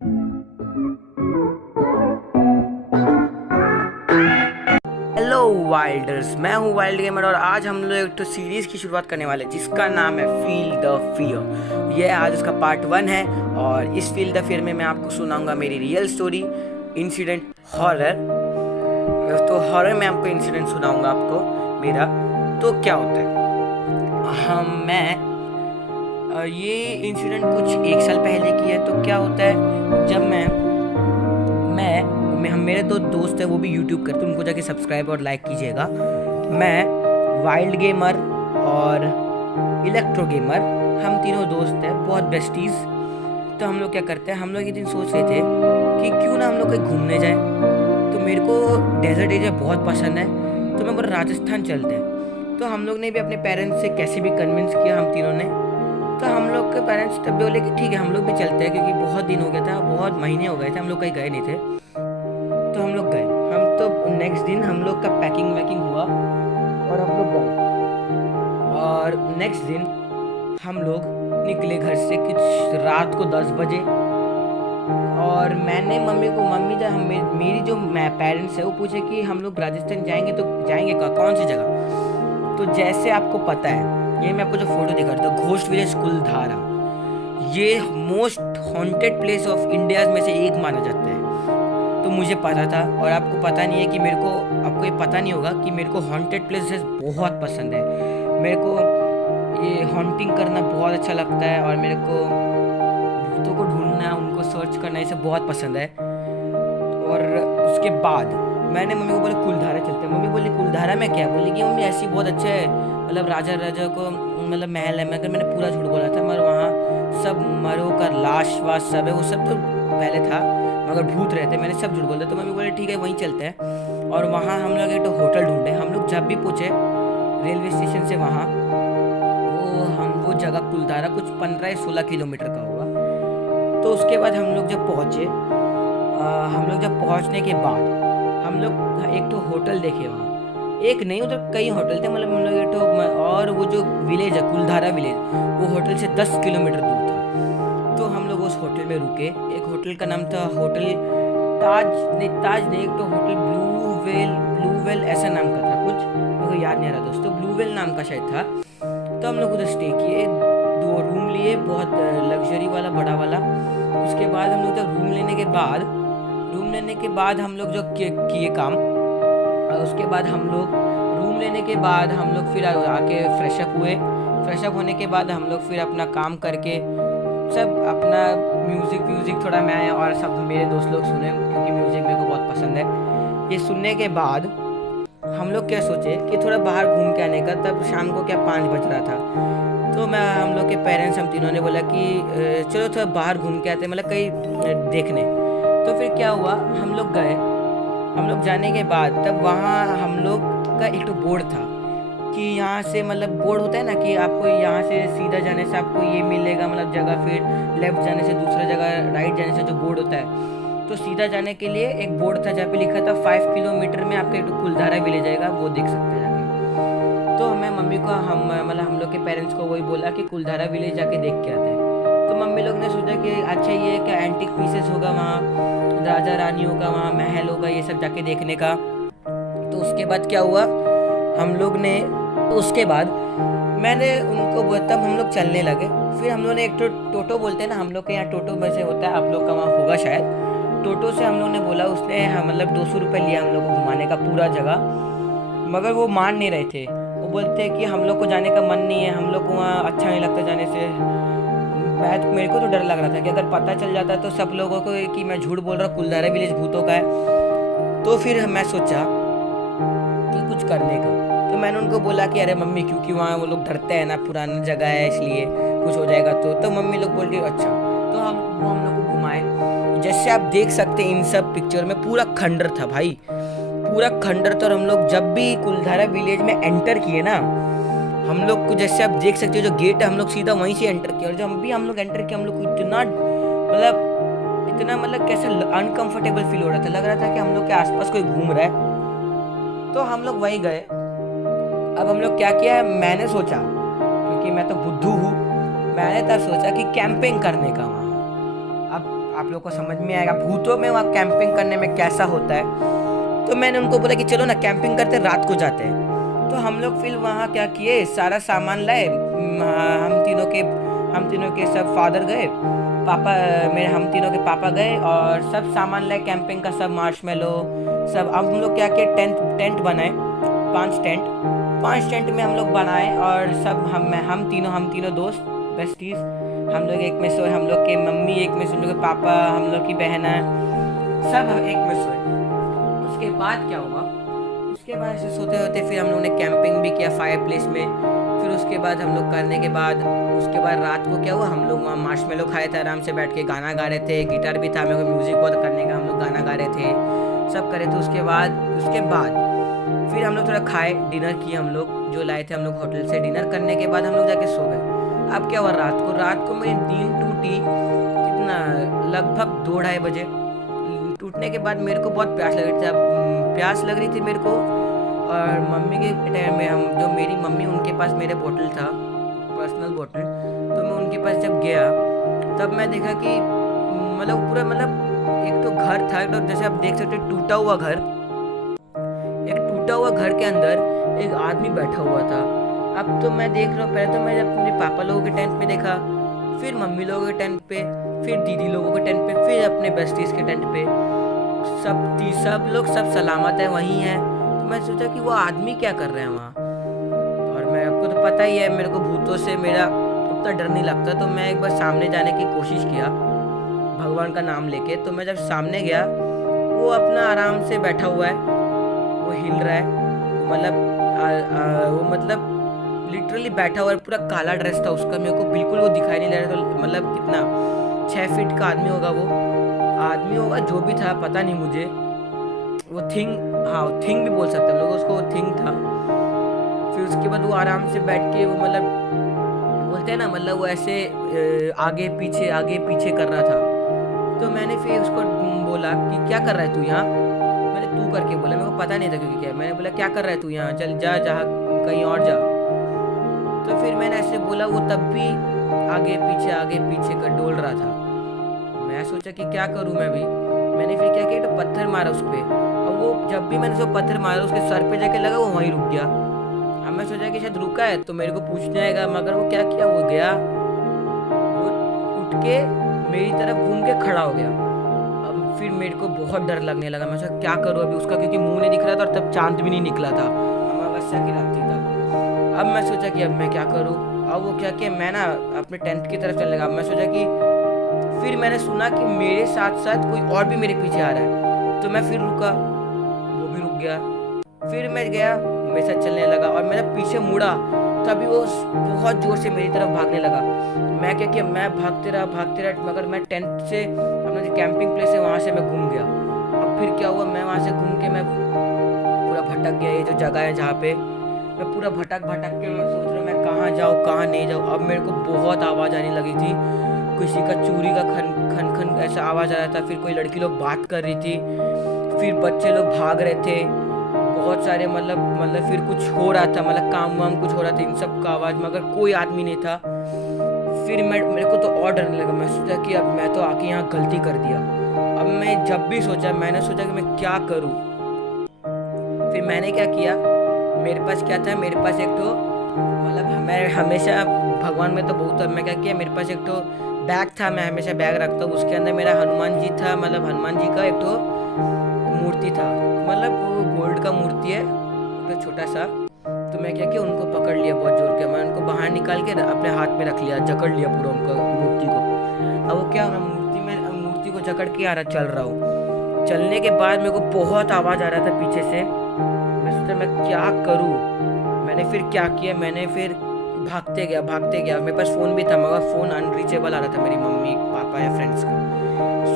Hello Wilders, मैं हूँ wild gamer और आज हम लोग एक तो सीरीज़ की शुरुआत करने वाले हैं जिसका नाम है फील द फियर। ये आज उसका पार्ट 1 है और इस फील द फियर में मैं आपको सुनाऊंगा मेरी रियल स्टोरी, इंसिडेंट, हॉरर। तो हॉरर में आपको इंसिडेंट सुनाऊंगा आपको मेरा। तो क्या होता है, ये इंसिडेंट कुछ 1 साल पहले की है। तो क्या होता है, जब मैं हम मेरे दो दोस्त हैं, वो भी यूट्यूब करते हैं, उनको जाके सब्सक्राइब और लाइक कीजिएगा। मैं, वाइल्ड गेमर और इलेक्ट्रो गेमर, हम तीनों दोस्त हैं, बहुत बेस्टीज। तो हम लोग क्या करते हैं, हम लोग एक दिन सोच रहे थे कि क्यों ना हम लोग कहीं घूमने जाएं। तो मेरे को डेजर्ट एरिया बहुत पसंद है, तो मैं बोला राजस्थान चलते हैं। तो हम लोग ने भी अपने पेरेंट्स से कैसे भी कन्विंस किया, हम तीनों ने। तो हम लोग के पेरेंट्स तब भी बोले कि ठीक है हम लोग भी चलते हैं, क्योंकि बहुत दिन हो गया था, बहुत महीने हो गए थे हम लोग कहीं गए नहीं थे। तो हम लोग गए। हम तो नेक्स्ट दिन हम लोग का पैकिंग वैकिंग हुआ और हम लोग गए। और नेक्स्ट दिन हम लोग निकले घर से कुछ रात को 10 बजे। और मैंने मम्मी जब मेरी जो पेरेंट्स है वो पूछे कि हम लोग राजस्थान जाएंगे, तो जाएंगे कौन सी जगह। तो जैसे आपको पता है, ये मैं आपको जो फोटो दिखा रहा था, घोस्ट विलेज कुलधारा, ये most haunted place of India में से एक माना जाता है। तो मुझे पता था, और आपको पता नहीं है कि आपको ये पता नहीं होगा कि मेरे को हॉन्टेड प्लेसेस बहुत पसंद है। मेरे को ये हॉन्टिंग करना बहुत अच्छा लगता है और मेरे को भूतों को ढूंढना, उनको सर्च करना, ये सब बहुत पसंद है। और उसके बाद मैंने मम्मी को बोला कुलधारा चलते हैं। मम्मी बोली कुलधारा में क्या? बोली कि मम्मी ऐसी बहुत अच्छा है, मतलब राजा को मतलब महल है। मगर मैंने पूरा झूठ बोला था, मगर वहाँ सब मरों का लाश वाश सब है, वो सब तो पहले था, मगर भूत रहते, मैंने सब झूठ बोला। तो मम्मी बोले ठीक है वहीं चलते हैं। और वहाँ हम लोग एक तो होटल ढूंढे। हम लोग जब भी पूछे रेलवे स्टेशन से वहाँ, वो जगह कुलधारा कुछ 15 या 16 किलोमीटर का होगा। तो उसके बाद हम लोग जब पहुँचने के बाद हम लोग एक तो होटल देखे वहाँ। एक नहीं, उधर कई होटल थे, मतलब हम लोग एक तो, और वो जो विलेज है कुलधारा विलेज, वो होटल से 10 किलोमीटर दूर था। तो हम लोग उस होटल में रुके। एक होटल का नाम था होटल ताज नहीं, एक तो होटल ब्लू वेल ऐसा नाम का था कुछ, मेरे को याद नहीं आ रहा दोस्तों, ब्लू वेल नाम का शायद था। तो हम लोग उधर स्टे किए, 2 रूम लिए, बहुत लग्जरी वाला, बड़ा वाला। उसके बाद हम लोग जब रूम लेने के बाद हम लोग जो किए काम, और उसके बाद हम लोग रूम लेने के बाद हम लोग फिर आके फ्रेशअप हुए। फ्रेशअप होने के बाद हम लोग फिर अपना काम करके सब अपना म्यूज़िक थोड़ा मैं और सब मेरे दोस्त लोग सुने, क्योंकि म्यूज़िक मेरे को बहुत पसंद है। ये सुनने के बाद हम लोग क्या सोचे कि थोड़ा बाहर घूम के आने का। तब शाम को क्या 5 बज रहा था। तो हम लोग के पेरेंट्स, हम तीनों ने बोला कि चलो थोड़ा बाहर घूम के आते, मतलब कहीं देखने। तो फिर क्या हुआ, हम लोग गए। हम लोग जाने के बाद तब वहाँ हम लोग का एक तो बोर्ड था कि यहाँ से, मतलब बोर्ड होता है ना कि आपको यहाँ से सीधा जाने से आपको ये मिलेगा, मतलब जगह, फिर लेफ्ट जाने से दूसरा जगह, राइट जाने से जो बोर्ड होता है। तो सीधा जाने के लिए एक बोर्ड था जहाँ पे लिखा था 5 किलोमीटर में आपका एक तो कुलधारा भी ले जाएगा, वो देख सकते हैं जाके। तो मैं मम्मी को, हम लोग के पेरेंट्स को वही बोला कि कुलधारा विलेज जाके देख के आते हैं। तो मम्मी लोग ने सोचा कि अच्छा ये क्या एंटिक पीसेस होगा वहाँ, राजा रानियों का वहाँ महल होगा, ये सब जाके देखने का। तो उसके बाद क्या हुआ, हम लोग ने, उसके बाद मैंने उनको बोला, तब हम लोग चलने लगे। फिर हम लोग ने एक टोटो बोलते हैं ना, हम लोग के यहाँ टोटो में से होता है, आप लोग का वहाँ होगा शायद। टोटो से हम लोग ने बोला, उसने मतलब 200 रुपये लिया हम लोग को घुमाने का पूरा जगह। मगर वो मान नहीं रहे थे, वो बोलते कि हम लोग को जाने का मन नहीं है, हम लोग को वहाँ अच्छा नहीं लगता जाने से। मेरे को तो डर लग रहा था कि अगर पता चल जाता तो सब लोगों को कि मैं झूठ बोल रहा हूँ, कुलधारा विलेज भूतों का है। तो फिर मैं सोचा कि कुछ करने का। तो मैंने उनको बोला कि अरे मम्मी, क्योंकि वहाँ वो लोग डरते हैं ना, पुरानी जगह है इसलिए कुछ हो जाएगा। तो मम्मी लोग बोल रही अच्छा। तो हम लोग को घुमाए। जैसे आप देख सकते हैं इन सब पिक्चर में पूरा खंडर था भाई, पूरा खंडर था। और हम लोग जब भी कुलधारा विलेज में एंटर किए ना, हम लोग को जैसे आप देख सकते हो जो गेट है, हम लोग सीधा वहीं से एंटर किया। और जब हम लोग एंटर किया, हम लोग को इतना मतलब कैसे अनकंफर्टेबल फील हो रहा था, लग रहा था कि हम लोग के आसपास कोई घूम रहा है। तो हम लोग वहीं गए। अब हम लोग क्या किया है, मैंने सोचा, क्योंकि मैं तो बुद्धू हूँ, मैंने तब सोचा कि कैंपिंग करने का वहाँ। अब आप लोग को समझ में आएगा भूतों में वहाँ कैंपिंग करने में कैसा होता है। तो मैंने उनको बोला कि चलो ना कैंपिंग करते, रात को जाते हैं। तो हम लोग फिर वहाँ क्या किए, सारा सामान लाए। हम तीनों के सब फादर गए, पापा मेरे हम तीनों के पापा गए और सब सामान लाए कैंपिंग का, सब मार्शमेलो सब। अब हम लोग क्या किए, टेंट बनाए, 5 टेंट में हम लोग बनाए। और सब हम तीनों दोस्त बेस्टीज, हम लोग एक में सोए, हम लोग के मम्मी एक में सोए, हम लोग के पापा, हम लोग की बहना, सब एक में सोए। उसके बाद क्या हुआ, उसके बाद ऐसे सोते होते फिर हम लोगों ने कैंपिंग भी किया फायर प्लेस में। फिर उसके बाद हम लोग करने के बाद उसके बाद रात को क्या हुआ, हम लोग वहाँ मार्शमेलो खाए थे, आराम से बैठ के गाना गा रहे थे। गिटार भी था, मेरे को म्यूज़िक बहुत करने का, हम लोग गाना गा रहे थे, सब करे थे। उसके बाद फिर हम लोग थोड़ा खाए, डिनर किए, हम लोग जो लाए थे हम लोग होटल से। डिनर करने के बाद हम लोग जाके सो गए। अब क्या हुआ, रात को मेरी नींद टूटी, कितना लगभग 2-2:30 बजे। टूटने के बाद मेरे को बहुत प्यास लग रही थी मेरे को। और मम्मी के टाइम में जो मेरी मम्मी, उनके पास मेरे बोतल था, पर्सनल बोतल। तो मैं उनके पास जब गया तब मैं देखा कि पूरा एक तो घर था, तो जैसे आप देख सकते टूटा हुआ घर के अंदर एक आदमी बैठा हुआ था। अब तो मैं देख रहा हूँ, पहले तो मैं अपने पापा लोगों के टेंट पे देखा, फिर मम्मी लोगों के टेंट पे, फिर दीदी लोगों के टेंट पे, फिर अपने बेस्टीज के टेंट पे। सब लोग सब सलामत है, वहीं है। तो मैं सोचा कि वो आदमी क्या कर रहे हैं वहाँ। और मैं आपको तो पता ही है, मेरे को भूतों से मेरा उतना डर नहीं लगता। तो मैं एक बार सामने जाने की कोशिश किया भगवान का नाम लेके। तो मैं जब सामने गया, वो अपना आराम से बैठा हुआ है, वो हिल रहा है, वो लिटरली बैठा हुआ है। पूरा काला ड्रेस था उसका, मेरे को बिल्कुल वो दिखाई नहीं दे रहा था। कितना 6 फीट का आदमी होगा, जो भी था पता नहीं मुझे। वो थिंग भी बोल सकते हैं लोग उसको, वो थिंग था। फिर उसके बाद वो आराम से बैठ के वो बोलते हैं ना, वो ऐसे आगे पीछे कर रहा था। तो मैंने फिर उसको बोला कि क्या कर रहा है तू यहाँ। मैंने तू करके बोला, मेरे को पता नहीं था क्योंकि क्या। मैंने बोला क्या कर रहा है तू यहाँ, चल जा जहाँ कहीं और जा। तो फिर मैंने ऐसे बोला, वो तब भी आगे पीछे कर डोल रहा था। मैं सोचा कि क्या करूँ मैं भी। मैंने फिर क्या किया, तो पत्थर मारा उस पर। और वो जब भी मैंने उसको पत्थर मारा, उसके सर पे जाके लगा, वो वहीं रुक गया। अब मैं सोचा कि शायद रुका है तो मेरे को पूछने आएगा, मगर वो क्या किया, वो गया, वो उठ के मेरी तरफ घूम के खड़ा हो गया। अब फिर मेरे को बहुत डर लगने लगा। मैं सोचा क्या करूँ अभी, उसका क्योंकि मुंह नहीं दिख रहा था और तब चांद भी नहीं निकला था, अमावस्या की रात थी तब। अब मैं सोचा कि अब मैं क्या करूँ। अब वो क्या किया, मैं ना अपने टेंट की तरफ चलने लगा। मैं सोचा कि फिर मैंने सुना कि मेरे साथ साथ कोई और भी मेरे पीछे आ रहा है। तो मैं फिर रुका, वो भी रुक गया। फिर मैं गया, मेरे साथ चलने लगा। और मैं जब पीछे मुड़ा तभी वो बहुत जोर से मेरी तरफ भागने लगा। मैं क्या किया, मैं भागते रहा, मगर मैं टेंट से अपना जो कैंपिंग प्लेस है वहाँ से मैं घूम गया। अब फिर क्या हुआ, मैं वहाँ से घूम के मैं पूरा भटक गया। ये जो जगह है जहाँ पे मैं पूरा भटक के मैं सोच रहा हूँ मैं कहाँ जाऊँ कहाँ नहीं जाऊँ। अब मेरे को बहुत आवाज़ आने लगी थी, किसी का चूड़ी का खन ऐसा आवाज़ आ रहा था। फिर कोई लड़की लोग बात कर रही थी, फिर बच्चे लोग भाग रहे थे बहुत सारे। फिर कुछ हो रहा था, काम वाम कुछ हो रहा था, इन सब का आवाज़, मगर कोई आदमी नहीं था। फिर मेरे को तो और डरने लगा। मैं सोचा कि अब मैं तो आके यहाँ गलती कर दिया। अब मैंने सोचा कि मैं क्या करूँ। फिर मैंने क्या किया, मेरे पास क्या था, मेरे पास एक तो मैं हमेशा भगवान में तो बहुत, मैं क्या किया, मेरे पास एक तो बैग था, मैं हमेशा बैग रखता हूँ। उसके अंदर मेरा हनुमान जी था, हनुमान जी का एक तो मूर्ति था, वो गोल्ड का मूर्ति है, तो छोटा सा। तो मैं क्या किया, उनको पकड़ लिया बहुत जोर के। मैं उनको बाहर निकाल के अपने हाथ में रख लिया, जकड़ लिया पूरा उनका मूर्ति को। अब वो क्या, मैं मूर्ति को जकड़ के चल रहा हूँ। चलने के बाद मेरे को बहुत आवाज़ आ रहा था पीछे से। मैं सोचा मैं क्या करूँ। मैंने फिर क्या किया, मैंने फिर भागते गया। मेरे पास फ़ोन भी था, मगर फ़ोन अनरीचेबल आ रहा था मेरी मम्मी पापा या फ्रेंड्स का।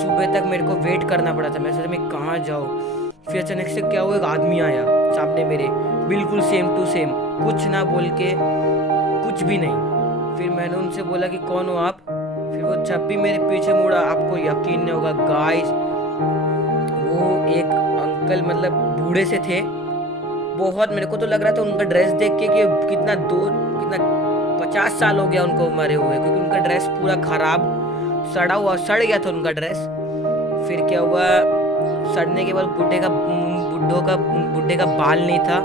सुबह तक मेरे को वेट करना पड़ा था। मैं सोचा मैं कहाँ जाऊँ। फिर अचानक से क्या हुआ, एक आदमी आया सामने मेरे, बिल्कुल सेम टू सेम, कुछ ना बोल के, कुछ भी नहीं। फिर मैंने उनसे बोला कि कौन हो आप। फिर वो जब भी मेरे पीछे मुड़ा, आपको यकीन नहीं होगा गाइस, वो एक अंकल बूढ़े से थे बहुत। मेरे को तो लग रहा था उनका ड्रेस देख के कि कितना 50 साल हो गया उनको मरे हुए, क्योंकि उनका ड्रेस पूरा खराब, सड़ गया था उनका ड्रेस। फिर क्या हुआ, सड़ने के बाद बुढ़े का बाल नहीं था,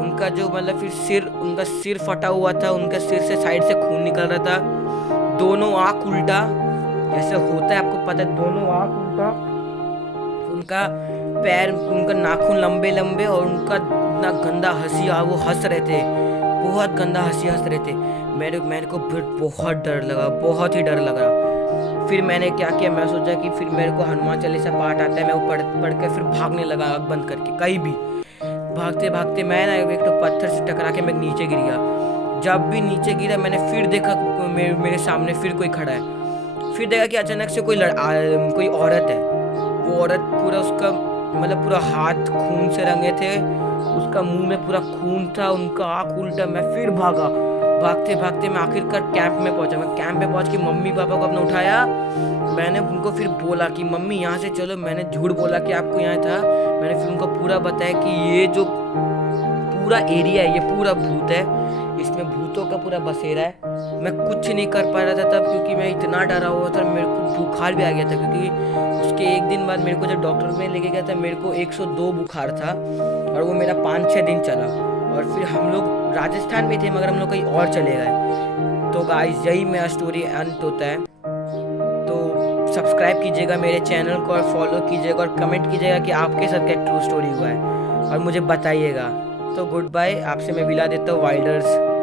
उनका जो मतलब फिर उनका सिर फटा हुआ था, उनके सिर से साइड से खून निकल रहा था, दोनों आँख उल्टा जैसे होता है आपको पता है, दोनों आँख उल्टा, उनका पैर, उनका नाखून लंबे लंबे, और उनका इतना गंदा हंसी, वो हंस रहे थे, बहुत गंदा हंस रहे थे। मेरे को फिर बहुत डर लगा, बहुत ही डर लगा। फिर मैंने क्या किया, मैं सोचा कि फिर मेरे को हनुमान चालीसा पाठ आता है, मैं वो पढ़ के फिर भागने लगा आँख बंद करके कहीं भी। भागते भागते मैं ना एक तो पत्थर से टकरा के मैं नीचे गिर गया। जब भी नीचे गिरा मैंने फिर देखा मेरे सामने फिर कोई खड़ा है। फिर देखा कि अचानक से कोई औरत है। वो औरत पूरा उसका मतलब पूरा हाथ खून से रंगे थे, उसका मुंह में पूरा खून था, उनका आँख उल्टा। मैं फिर भागा, भागते भागते मैं आखिरकार कैंप में पहुंचा। मैं कैंप में पहुंच के मम्मी पापा को अपने उठाया। मैंने उनको फिर बोला कि मम्मी यहाँ से चलो, मैंने झूठ बोला कि आपको यहाँ था। मैंने फिर उनको पूरा बताया कि ये जो पूरा एरिया है ये पूरा भूत है, इसमें भूतों का पूरा बसेरा है। मैं कुछ नहीं कर पा रहा था तब, क्योंकि मैं इतना डरा हुआ था, मेरे को बुखार भी आ गया था, क्योंकि उसके एक दिन बाद मेरे को जब डॉक्टर में लेके गया था मेरे को 102 बुखार था, और वो मेरा 5-6 दिन चला। और फिर हम लोग राजस्थान में थे, मगर हम लोग कहीं और चले गए। तो गाइस यही मेरा स्टोरी अंत होता है। तो सब्सक्राइब कीजिएगा मेरे चैनल को, और फॉलो कीजिएगा, और कमेंट कीजिएगा कि आपके साथ क्या ट्रू स्टोरी हुआ है, और मुझे बताइएगा। तो गुड बाय, आपसे मैं विदा देता हूँ वाइल्डर्स।